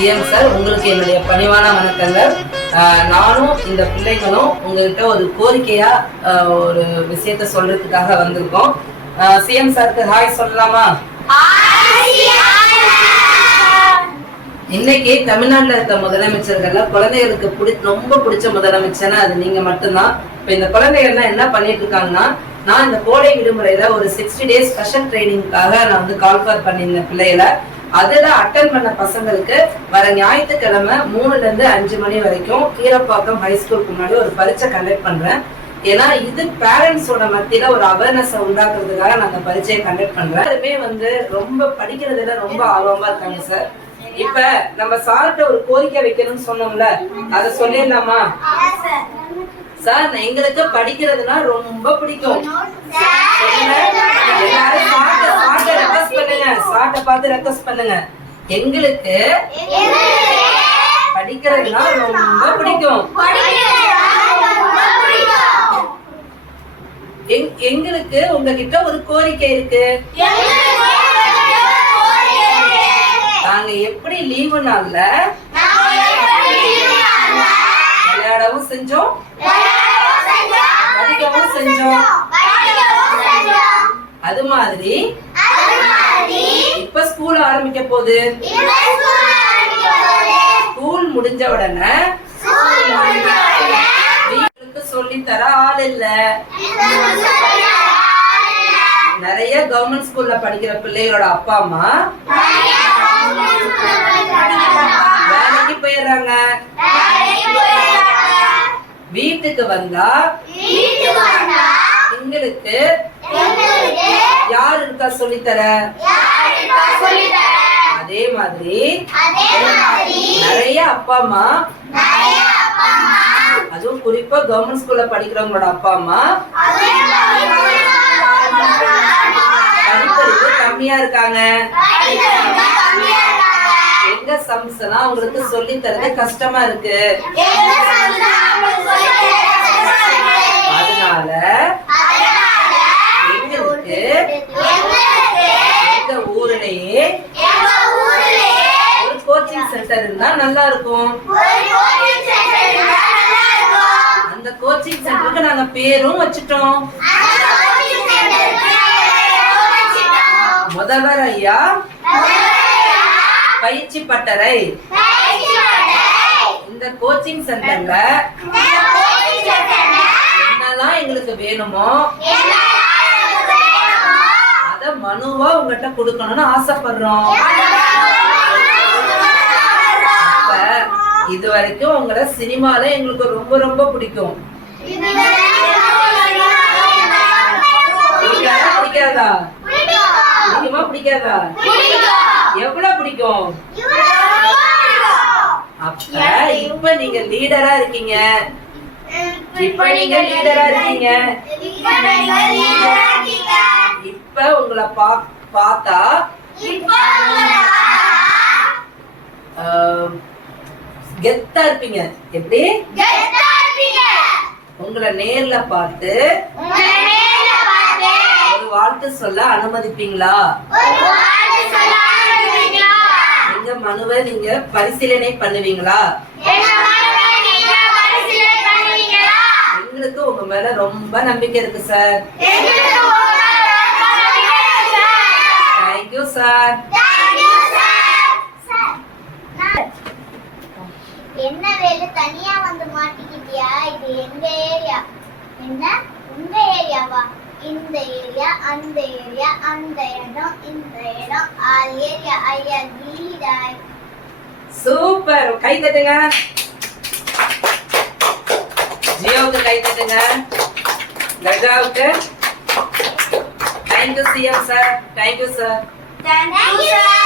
CM sir, உங்களுக்கு என்னுடைய பணிவான வணக்கங்கள். நானும் இந்த பிள்ளைங்களும் உங்ககிட்ட ஒரு கோரிக்கையா ஒரு விஷயத்த சொல்றதுக்காக வந்திருக்கோம். சிஎம் சாருக்கு ஹாய் சொல்லலாமா? இன்னைக்கு தமிழ்நாட்டில் இருக்க முதலமைச்சர்கள்ல குழந்தைகளுக்கு ரொம்ப பிடிச்ச முதலமைச்சர்னா அது நீங்க மட்டும்தான். இப்ப இந்த குழந்தைகள்லாம் என்ன பண்ணிட்டு இருக்காங்கன்னா, நான் இந்த கோடை விடுமுறையில ஒரு 60 days ஸ்பெஷல் ட்ரைனிங்காக நான் வந்து கால்ஃபார் பண்ணியிருந்தேன் பிள்ளைகளை. அதுல அட்டன் பண்ண பசங்களுக்கு வர ஞாயிற்றுக்கிழமை 3 to 5 மணி வரைக்கும் கீரப்பாக்கம் ஹைஸ்கூலுக்கு முன்னாடி ஒரு பரீட்சை கண்டக்ட் பண்றேன். ஏன்னா இது பேரண்ட்ஸோட மத்தியில ஒரு அவேர்னஸ் உண்டாக்குறதுக்காக நான் அந்த பரீட்சையை கண்டக்ட் பண்றேன். அதுமே வந்து ரொம்ப படிக்கிறதுல ரொம்ப ஆர்வமா இருக்காங்க சார். இப்ப நம்ம சார்கிட்ட ஒரு கோரிக்கை வைக்கணும்னு சொன்னோம்ல, அதை சொல்லிடலாமா? சார், எங்களுக்கு படிக்கிறதுனா ரொம்ப பிடிக்கும். எங்களுக்கு படிக்கிறதுனா ரொம்ப பிடிக்கும். எங்களுக்கு உங்ககிட்ட ஒரு கோரிக்கை இருக்கு. நாங்க எப்படி லீவு நாள்ல விளையாடவும் செஞ்சோம், படிக்கவும் செஞ்சோம். அது மாதிரி இப்ப ஸ்கூல் ஆரம்பிக்க போகுது. ஸ்கூல் முடிஞ்ச உடனே வீட்டுக்கு சொல்லி தர ஆள் இல்ல. நிறைய கவர்மெண்ட் ஸ்கூல்ல படிக்கிற பிள்ளைகளோட அப்பா அம்மா வேலைக்கு போயிடுறாங்க. வீட்டுக்கு வந்தா எங்களுக்கு யார் இருக்கா சொல்லித்தர? அதே மாதிரி நிறைய அப்பா அம்மா, அதுவும் குறிப்பா கவர்மெண்ட் ஸ்கூல்ல படிக்கிறவங்களோட அப்பா அம்மா படிப்பறிவு கம்மியா இருக்காங்க. எங்க சம்ஸ்னா உங்களுக்கு சொல்லி தரது கஷ்டமா இருக்கு. அதனால எங்களுக்கு எங்க ஊர்லயே ஒரு கோச்சிங் சென்டர் இருந்தா நல்லா இருக்கும். அந்த கோச்சிங் சென்டருக்கு நாங்க பேரும் வச்சுட்டோம். முதல்வர் ஐயா பயிற்சி பட்டறை. இந்த கோச்சிங் சென்டர்ல என்னெல்லாம் எங்களுக்கு வேணுமோ அத மனுவா உங்ககிட்ட கொடுக்கணும்னு ஆசைப்படுறோம். இது வரைக்கும் உங்களோட சினிமால எங்களுக்கு ரொம்ப ரொம்ப பிடிக்கும். பிடிக்காதா? பிடிக்குமா பிடிக்காதா? எவ்வளவு பிடிக்கும்? அப்ப இப்ப நீங்க லீடரா இருக்கீங்க. இப்ப உங்களை பார்த்தா கெத்தா இருப்பீங்க. எப்படி? உங்களை நேர்ல பார்த்து ஒரு வாழ்த்து சொல்ல அனுமதிப்பீங்களா? எங்க மனுவை நீங்க பரிசீலனை பண்ணுவீங்களா? எங்களுக்கு உங்க மேல ரொம்ப நம்பிக்கை இருக்கு சார். Thank you sir. என்ன வேலை தனியா வந்து மாட்டிக்கிட்டியா? இது எங்க ஏரியா. என்ன உங்க ஏரியாவா? இந்த ஏரியா, அந்த ஏரியா, அந்த இடம், இந்த இடம், ஆல் ஏரியா. ஐயா லீடா. சூப்பர். கை தட்டுங்க. ஜியோவுக்கு கை தட்டுங்க. கஜாவுக்கு. Thank you CM sir. Thank you sir. Thank you sir.